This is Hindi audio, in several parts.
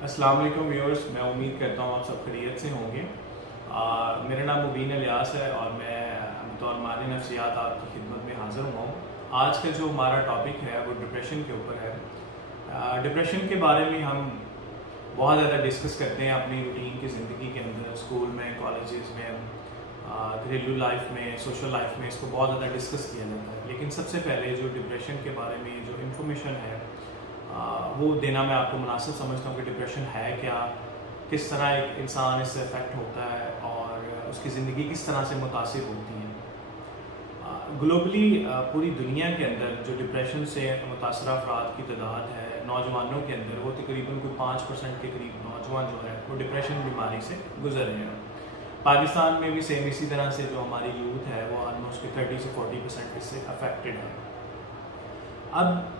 अस्सलाम वालेकुम व्यूअर्स, मैं उम्मीद करता हूँ आप सब खैरियत से होंगे। मेरा नाम मुबीन इलियास है और मैं बतौर माहिर नफ्सियात आपकी खिदमत में हाज़िर हुआ हूँ। आज का जो हमारा टॉपिक है वो डिप्रेशन के ऊपर है। डिप्रेशन के बारे में हम बहुत ज़्यादा डिस्कस करते हैं अपनी रूटीन की ज़िंदगी के अंदर, स्कूल में, कॉलेजेस में, घरेलू लाइफ में, सोशल लाइफ में इसको बहुत ज़्यादा डिस्कस किया जाता है। लेकिन सबसे पहले जो डिप्रेशन के बारे में जो इन्फॉर्मेशन है वो देना मैं आपको मुनासिब समझता हूँ कि डिप्रेशन है क्या, किस तरह एक इंसान इससे अफेक्ट होता है और उसकी ज़िंदगी किस तरह से मुतासिर होती है। ग्लोबली पूरी दुनिया के अंदर जो डिप्रेशन से मुतासर अफराद की तादाद है नौजवानों के अंदर, वो तकरीबन कोई 5% के करीब नौजवान जो है वो डिप्रेशन बीमारी से गुजर रहे हैं। पाकिस्तान में भी सेम इसी तरह से जो हमारी यूथ है वो ऑलमोस्ट 30 से 40% इससे अफेक्टेड है। अब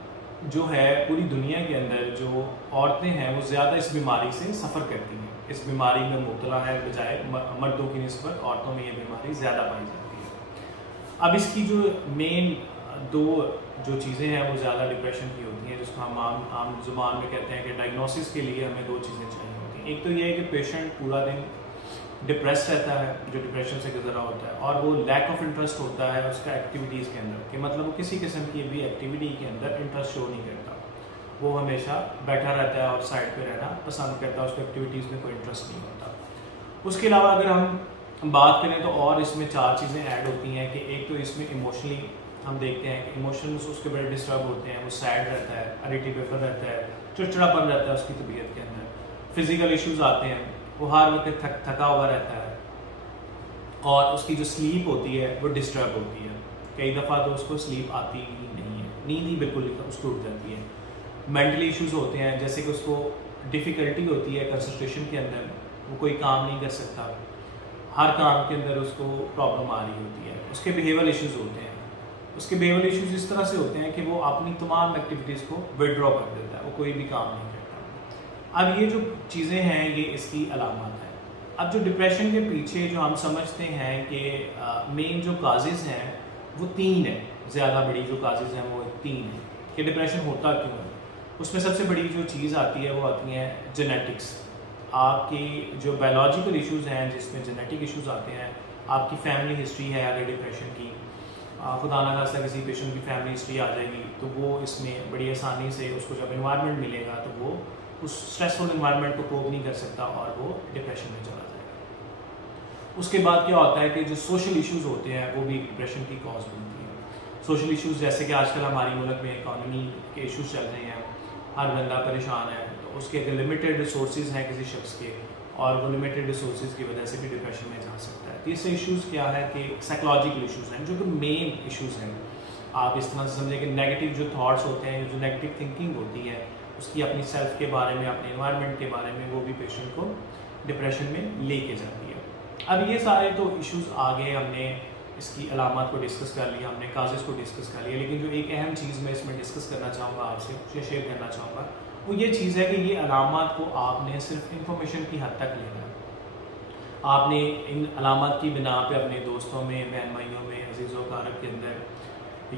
जो है पूरी दुनिया के अंदर जो औरतें हैं वो ज़्यादा इस बीमारी से सफ़र करती हैं, इस बीमारी में मुब्तला है, बजाय मर्दों की निस्बत औरतों में ये बीमारी ज़्यादा पाई जाती है। अब इसकी जो मेन दो जो चीज़ें हैं वो ज़्यादा डिप्रेशन की होती हैं, जिसको हम आम ज़ुबान में कहते हैं कि डायग्नोसिस के लिए हमें दो चीज़ें चाहिए होती हैं। एक तो ये है कि पेशेंट पूरा दिन डिप्रेस रहता है, जो डिप्रेशन से गुजरा होता है, और वो लैक ऑफ इंटरेस्ट होता है उसका एक्टिविटीज़ के अंदर, कि मतलब वो किसी किस्म की भी एक्टिविटी के अंदर इंटरेस्ट शो नहीं करता, वो हमेशा बैठा रहता है और साइड पे रहना पसंद करता है, उसको एक्टिविटीज़ में कोई इंटरेस्ट नहीं होता। उसके अलावा अगर हम बात करें तो और इसमें 4 चीज़ें ऐड होती हैं कि एक तो इसमें इमोशनली हम देखते हैं कि इमोशंस उसके बड़े डिस्टर्ब होते हैं, वो सैड रहता है, इरिटेबल रहता है, चिड़चिड़ापन रहता है उसकी तबीयत के अंदर। फिजिकल इश्यूज आते हैं, वो हर वक्त थका हुआ रहता है, और उसकी जो स्लीप होती है वो डिस्टर्ब होती है। कई दफ़ा तो उसको स्लीप आती ही नहीं है, नींद ही बिल्कुल उसको उठ जाती है। मेंटली इश्यूज होते हैं, जैसे कि उसको डिफ़िकल्टी होती है कंसंट्रेशन के अंदर, वो कोई काम नहीं कर सकता, हर काम के अंदर उसको प्रॉब्लम आ रही होती है। उसके बिहेवियल इश्यूज होते हैं, उसके बिहेवियल इश्यूज इस तरह से होते हैं कि वो अपनी तमाम एक्टिविटीज़ को विड्रॉ कर देता है, वो कोई भी काम नहीं करता। अब ये जो चीज़ें हैं ये इसकी अलामत है। अब जो डिप्रेशन के पीछे जो हम समझते हैं कि मेन जो काजेज़ हैं वो 3 है, ज़्यादा बड़ी जो काजेज़ हैं वो 3 है कि डिप्रेशन होता क्यों है। उसमें सबसे बड़ी जो चीज़ आती है वो आती है जेनेटिक्स। आपकी जो बायोलॉजिकल इश्यूज़ हैं जिसमें जेनेटिक इश्यूज़ आते हैं, आपकी फैमिली हिस्ट्री है अगर डिप्रेशन की, खुदा ना खास्ता किसी पेशेंट की फैमिली हिस्ट्री आ जाएगी तो वो इसमें बड़ी आसानी से उसको जब इन्वायरमेंट मिलेगा तो वो उस स्ट्रेसफुल इन्वायरमेंट को कोप नहीं कर सकता और वो डिप्रेशन में चला जाएगा। उसके बाद क्या होता है कि जो सोशल इश्यूज़ होते हैं वो भी डिप्रेशन की कॉज बनती है। सोशल इश्यूज़ जैसे कि आजकल हमारी मुल्क में इकॉनमी के इश्यूज़ चल रहे हैं, हर बंदा परेशान है, तो उसके अगर लिमिटेड रिसोर्सेज हैं किसी शख्स के और वो लिमिटेड रिसोर्सेज की वजह से भी डिप्रेशन में जा सकता है। तीसरे इश्यूज़ क्या है कि साइकोलॉजिकल इश्यूज़ हैं, जो कि मेन इश्यूज़ हैं। आप इस तरह से समझें कि नेगेटिव जो थाट्स होते हैं, जो नेगेटिव थिंकिंग होती है उसकी अपनी सेल्फ के बारे में, अपने एनवायरनमेंट के बारे में, वो भी पेशेंट को डिप्रेशन में लेके जाती है। अब ये सारे तो इश्यूज़ आ गए, हमने इसकी अलामत को डिस्कस कर लिया, हमने काजेज़ को डिस्कस कर लिया, लेकिन जो एक अहम चीज़ मैं इसमें डिस्कस करना चाहूँगा आपसे, शेयर करना चाहूँगा, वो ये चीज़ है कि ये अलामत को आपने सिर्फ इंफॉर्मेशन की हद तक लेना है। आपने इन अलामत की बिना पे अपने दोस्तों में, बहन भाइयों में, अजीज़ों कारब के अंदर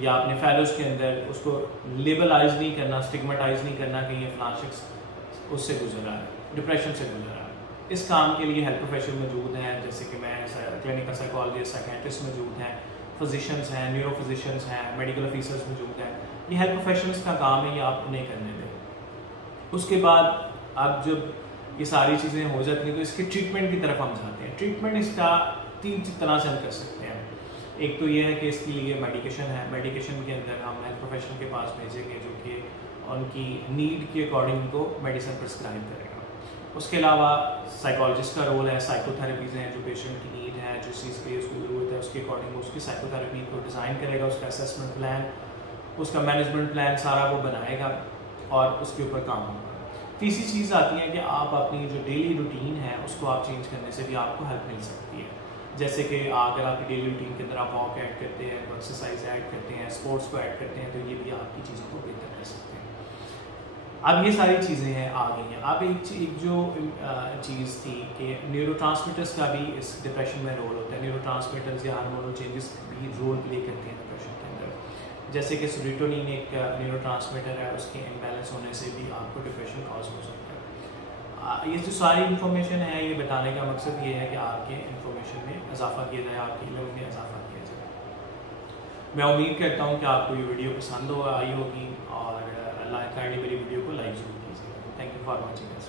या अपने फेलोज़ के अंदर उसको लेबलाइज नहीं करना, स्टिग्मेटाइज नहीं करना कि ये फलां शख्स उससे गुजर रहा है, डिप्रेशन से गुजर रहा है। इस काम के लिए हेल्थ प्रोफेशनल मौजूद हैं, जैसे कि मैं क्लिनिकल साइकोलॉजिस्ट, साइकेट्रिस्ट मौजूद हैं, फिजिशियंस हैं, न्यूरो फिजिशियंस हैं, मेडिकल ऑफिसर्स मौजूद हैं। ये हेल्थ प्रोफेशनल्स का काम है, ये आप उन्हें करने दें। उसके बाद अब जब ये सारी चीज़ें हो जाती हैं तो इसके ट्रीटमेंट की तरफ हम जाते हैं। ट्रीटमेंट इसका 3 तरह से हम कर सकते हैं। एक तो ये है कि इसके लिए मेडिकेशन है, मेडिकेशन के अंदर हम हेल्थ प्रोफेशनल के पास भेजेंगे जो कि उनकी नीड के अकॉर्डिंग को मेडिसिन प्रिस्क्राइब करेगा। उसके अलावा साइकोलॉजिस्ट का रोल है, साइकोथेरेपीज़ हैं, जो पेशेंट की नीड है, जिस चीज़ की उसको ज़रूरत है उसके अकॉर्डिंग उसकी साइकोथेरेपी को डिज़ाइन करेगा, उसका असेसमेंट प्लान, उसका मैनेजमेंट प्लान सारा वो बनाएगा और उसके ऊपर काम होगा। तीसरी चीज़ आती है कि आप अपनी जो डेली रूटीन है उसको आप चेंज करने से भी आपको हेल्प मिल सकती है। जैसे कि अगर आपकी डेली रूटीन के अंदर आप वॉक ऐड करते हैं, एक्सरसाइज ऐड करते हैं, स्पोर्ट्स को ऐड करते हैं, तो ये भी आपकी चीज़ों को बेहतर कर सकते हैं। अब ये सारी चीज़ें हैं आ गई हैं। अब एक जो चीज़ थी कि न्यूरोट्रांसमीटर्स का भी इस डिप्रेशन में रोल होता है। न्यूरोट्रांसमीटर्स या हार्मोनल चेंजेस भी रोल प्ले करते हैं डिप्रेशन के अंदर। जैसे कि सेरोटोनिन एक न्यूरोट्रांसमीटर है, उसके इम्बैलेंस होने से भी आपको डिप्रेशन कॉज हो सकता है। ये जो सारी इन्फॉर्मेशन है, ये बताने का मकसद ये है कि आपके इन्फॉर्मेशन में इजाफा किया जाए, आपके इल्म में इजाफा किया जाए। मैं उम्मीद करता हूँ कि आपको ये वीडियो पसंद आई होगी, और काइंडली मेरी वीडियो को लाइक जरूर कीजिएगा। Thank you for watching this.